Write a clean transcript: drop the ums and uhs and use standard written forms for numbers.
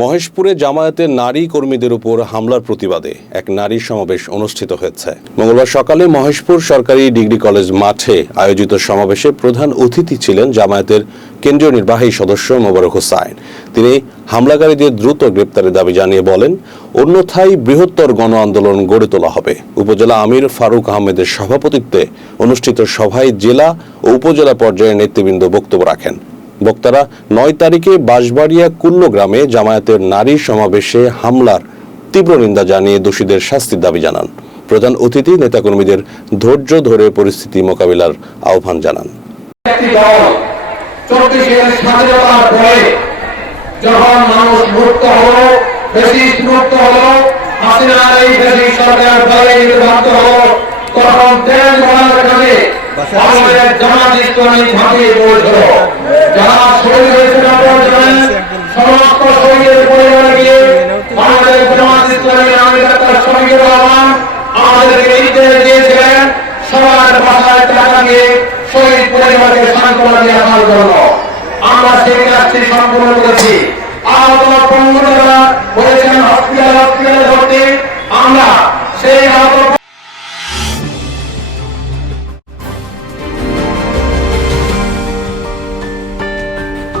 মহেশপুরে জামায়াতের নারী কর্মীদের উপর হামলার প্রতিবাদে এক নারী সমাবেশ অনুষ্ঠিত হয়েছে। মঙ্গলবার সকালে মহেশপুর সরকারি ডিগ্রি কলেজ মাঠে আয়োজিত সমাবেশে প্রধান অতিথি ছিলেন জামায়াতের কেন্দ্রীয় নির্বাহী সদস্য মোবারক হোসাইন। তিনি হামলাকারীদের দ্রুত গ্রেপ্তারের দাবি জানিয়ে বলেন, অন্যথায় বৃহত্তর গণ আন্দোলন গড়ে তোলা হবে। উপজেলা আমির ফারুক আহমেদের সভাপতিত্বে অনুষ্ঠিত সভায় জেলা ও উপজেলা পর্যায়ের নেতৃবৃন্দ বক্তব্য রাখেন। বক্তারা ৯ তারিখে বাঁশবাড়িয়া কুল্লো গ্রামে জামায়াতের নারী সমাবেশে হামলার তীব্র নিন্দা জানিয়ে দোষীদের শাস্তির দাবি জানান। প্রধান অতিথি নেতাকর্মীদের ধৈর্য ধরে পরিস্থিতি মোকাবিলার আহ্বান জানান। যখন মানুষ মুক্ত হলো, ফ্যাসিস্ট মুক্ত হলো, হাসিনার এই ফ্যাসিস্ট সরকার পালিয়ে যেতে বাধ্য হলো, তখন দেশ গড়ার কাজে আমাদের জামাত ইসলামী ঝাঁপিয়ে পড়েছিল। যারা শহীদ হয়েছে আপনারা জানেন, সমস্ত শহীদের পরিবারে গিয়ে আমাদের জামাত ইসলামী আমির ডাক্তার শফিকুর রহমান আমাদেরকে নির্দেশ দিয়েছিলেন সবার বাসায় টাকা দিয়ে শহীদ পরিবারকে সান্ত্বনা দিয়ে আসার জন্য। আমরা সেই কাজটি সম্পূর্ণ করেছি। আহত পঙ্গু যারা বলেছেন হসপিটালে ভর্তি, আমরা সেই আহত